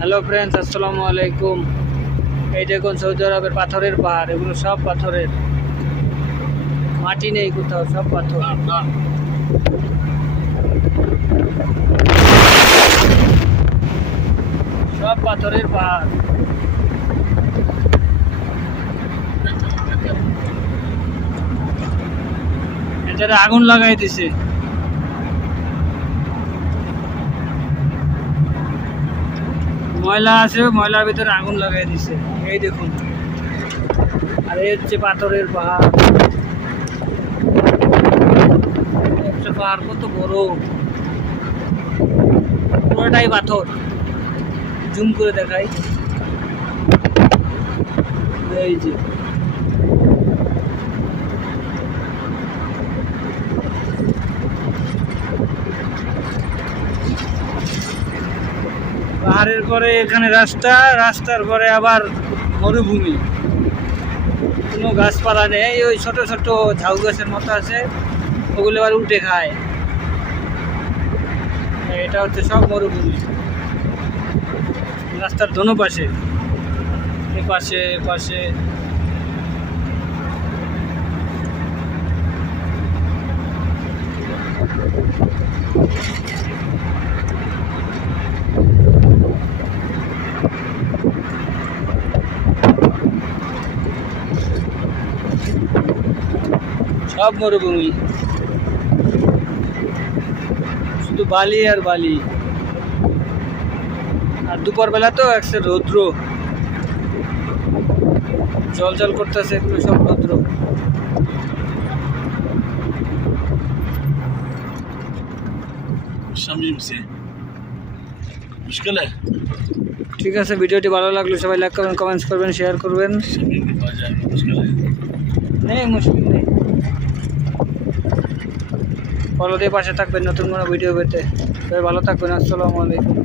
Hello friends, আসসালামু আলাইকুম। এই দেখুন সৌদি আরবের পাথরের পাহাড়, এগুলো সব পাথরের, মাটি নেই কোথাও, সব পাথর। সব পাথরের পাহাড়। এটাতে আগুন লাগাই দিছে। ময়লা আছে, ময়লার ভিতরে আগুন লাগাই দিছে। এই দেখুন, আর এই হচ্ছে পাথরের পাহাড়। একটা পাহাড় কত বড়, পুরোটাই পাথর। জুম করে দেখাই, এই যে পাহাড়ের পরে এখানে রাস্তা, রাস্তার পরে আবার মরুভূমি, কোনো গাছপালা নেই। ওই ছোট ছোট ঝাউ গাছের মতো আছে, ওগুলো আবার উঠে খায়। এটা হচ্ছে সব মরুভূমি। রাস্তার দোনো পাশে, এপাশে এপাশে সব মরুভূমি, শুধু বালি আর বালি। আর দুপুর বেলা তো একটা রৌদ্র, জল জল করতেছে, এগুলো সব রৌদ্র। ঠিক আছে, ভিডিওটি ভালো লাগলে সবাই লাইক করবেন, কমেন্টস করবেন, শেয়ার করবেন। নেই, মুশকিল নেই। ফলো দিয়ে পাশে থাকবেন নতুন কোনো ভিডিও পেতে। সবাই ভালো থাকবেন। আসসালামু আলাইকুম।